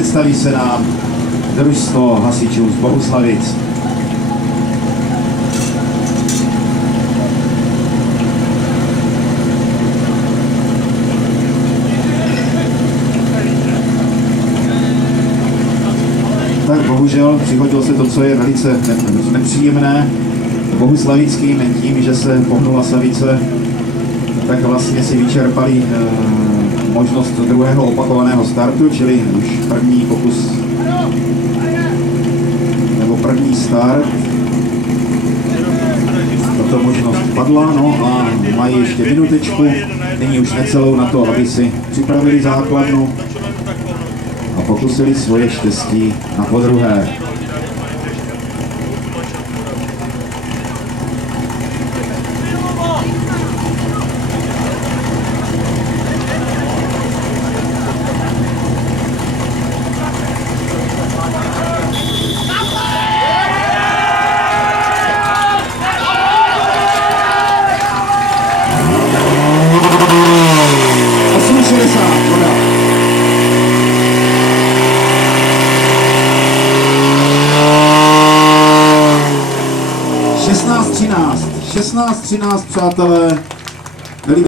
představí se nám družstvo hasičů z Bohuslavic. Tak bohužel přihodilo se to, co je velice nepříjemné bohuslavickým, tím, že se pohnula Slavice, tak vlastně si vyčerpali možnost druhého opakovaného startu, čili už první pokus nebo první start. Tato možnost padla, no a mají ještě minutečku, nyní už necelou na to, aby si připravili základnu a pokusili svoje štěstí na podruhé. Šestnáct 13, přátelé.